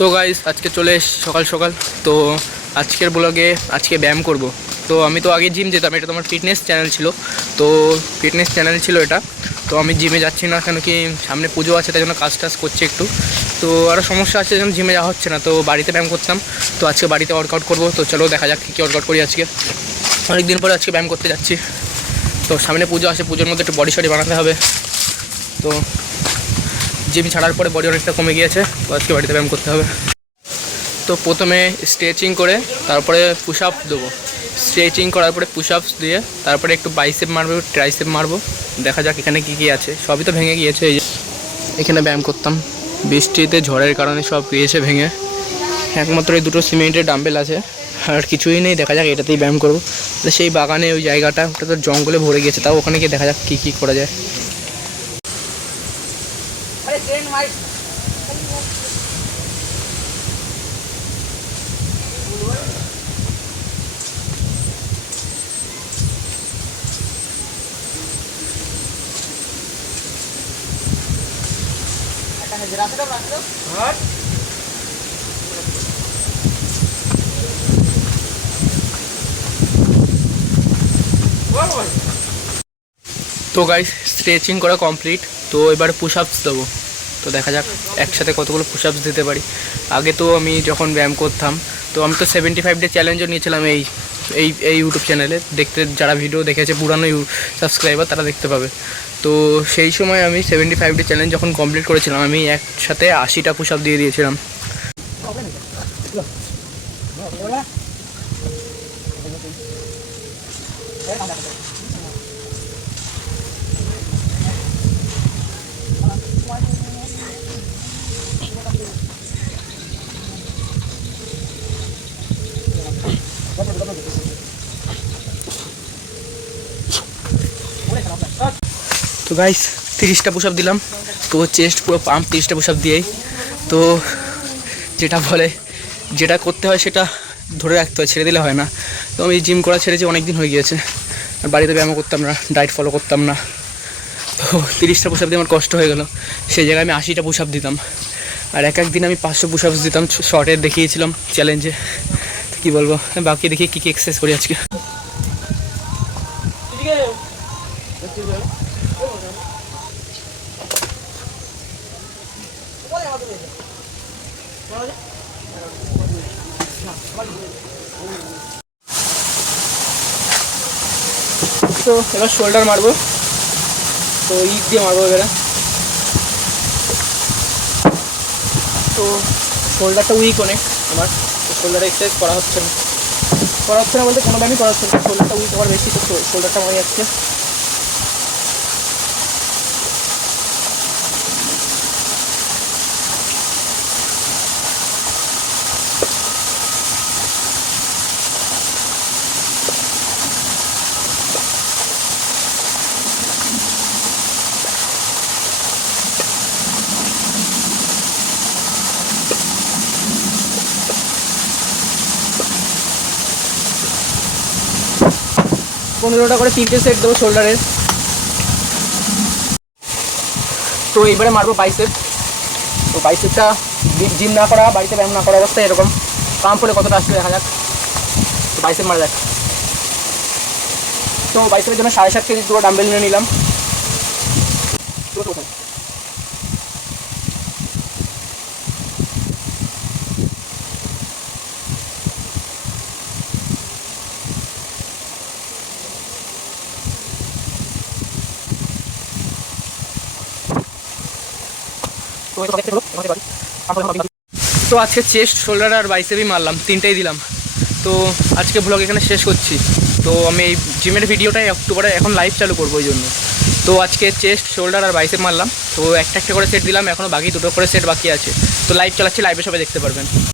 তো গাইস আজকে চলে সকাল সকাল। তো আজকের ব্লগে আজকে ব্যায়াম করব। তো আমি তো আগে জিম যেতাম, এটা তোমার ফিটনেস চ্যানেল ছিল। তো ফিটনেস চ্যানেল ছিল এটা। তো আমি জিমে যাচ্ছি না, কেন কি সামনে পুজো আছে, তাই জন্য কাজ টাজ করছি একটু। তো আরও সমস্যা আছে, যেন জিমে যাওয়া হচ্ছে না। তো বাড়িতে ব্যায়াম করতাম, তো আজকে বাড়িতে ওয়ার্কআউট করবো। তো চলো দেখা যাক কী ওয়ার্কআউট করি আজকে। অনেক দিন পরে আজকে ব্যায়াম করতে যাচ্ছি। তো সামনে পুজো আছে, পুজোর মধ্যে একটু বডি শডি বানাতে হবে। তো জিম ছাড়ার পরে বডি অনেকটা কমে গিয়েছে, তো আজকে বাড়িতে ব্যায়াম করতে হবে। তো প্রথমে স্ট্রেচিং করে তারপরে পুশ আপ দেবো। স্ট্রেচিং করার পরে পুশ আপস দিয়ে তারপরে একটু বাইসেপ মারবো, ট্রাইসেপ মারবো। দেখা যাক এখানে কী কী আছে। সবই তো ভেঙে গিয়েছে। এই যে এখানে ব্যায়াম করতাম, বৃষ্টিতে ঝড়ের কারণে সব গিয়েছে ভেঙে। একমাত্র এই দুটো সিমেন্টের ডাম্বেল আছে, আর কিছুই নেই। দেখা যাক এটাতেই ব্যায়াম করবো। সেই বাগানে ওই জায়গাটা, ওটা তো জঙ্গলে ভরে গিয়েছে, তাও ওখানে গিয়ে দেখা যাক কী কী করা যায়। তো গাইস স্ট্রেচিং করা কমপ্লিট। তো এবার পুশ আপস দেবো। তো দেখা যাক একসাথে কতগুলো পুশ আপস দিতে পারি। আগে তো আমি যখন ব্যায়াম করতাম, তো আমি তো 75 ডে চ্যালেঞ্জও নিয়েছিলাম এই এই এই ইউটিউব চ্যানেলে। দেখতে যারা ভিডিও দেখেছে, পুরানো সাবস্ক্রাইবার, তারা দেখতে পাবে। তো সেই সময় আমি 75 ডে চ্যালেঞ্জ যখন কমপ্লিট করেছিলাম, আমি একসাথে 80টা পুশ আপ দিয়ে দিয়েছিলাম। তো গাইস 30টা পুশ আপ দিলাম। তো চেস্ট পুরো পাম্প 30টা পুশ আপ দিয়েই। তো যেটা করতে হয় সেটা ধরে রাখতে হয়, ছেড়ে দিলে হয় না। তো আমি জিম করা ছেড়েছি, অনেক দিন হয়ে গিয়েছে। আর বাড়িতে ব্যায়াম করতাম না, ডায়েট ফলো করতাম না। তো 30টা পুশ আপ দিয়ে আমার কষ্ট হয়ে গেল। সেই জায়গায় আমি 80টা পুশ আপ দিতাম। আর এক দিন আমি 500 পুশ আপস দিতাম, শর্টের দেখিয়েছিলাম চ্যালেঞ্জে। তো কী বলবো, বাকি দেখি কী কী এক্সারসাইজ করি আজকে। তো এবার শোল্ডার মারবো। তো ইট দিয়ে মারবো এবারে। তো শোল্ডারটা উইক অনেক আমার, তো শোল্ডারে এক্সারসাইজ করা হচ্ছে না বলতে কোনো ব্যায়ামই করা হচ্ছে না। শোল্ডারটা উইক আমার বেশি, তো শোল্ডারটা মারা যাচ্ছে। পনেরোটা করে 3টে সেট দেবো শোল্ডারের। তো এবারে মারবো বাইসেপ। তো বাইসেপটা জিম না করা, বাড়িতে ব্যায়াম না করা অবস্থায় এরকম পাম্প হলে কতটা আসলে দেখা যাক। তো বাইসেপ মারা যাক। তো বাইসেপের জন্য 7.5 কেজি পুরো ডাম্বেল নিয়ে নিলাম। তো আজকে চেস্ট, শোল্ডার আর বাইসেপই মারলাম, 3টেই দিলাম। তো আজকে ব্লগ এখানে শেষ করছি। তো আমি এই জিমের ভিডিওটাই অক্টোবরে এখন লাইভ চালু করবো ওই জন্য। তো আজকে চেস্ট, শোল্ডার আর বাইসেপ মারলাম। তো একটা করে সেট দিলাম, এখনও বাকি 2টো করে সেট বাকি আছে। তো লাইভ চালাচ্ছি, লাইভে সবাই দেখতে পারবেন।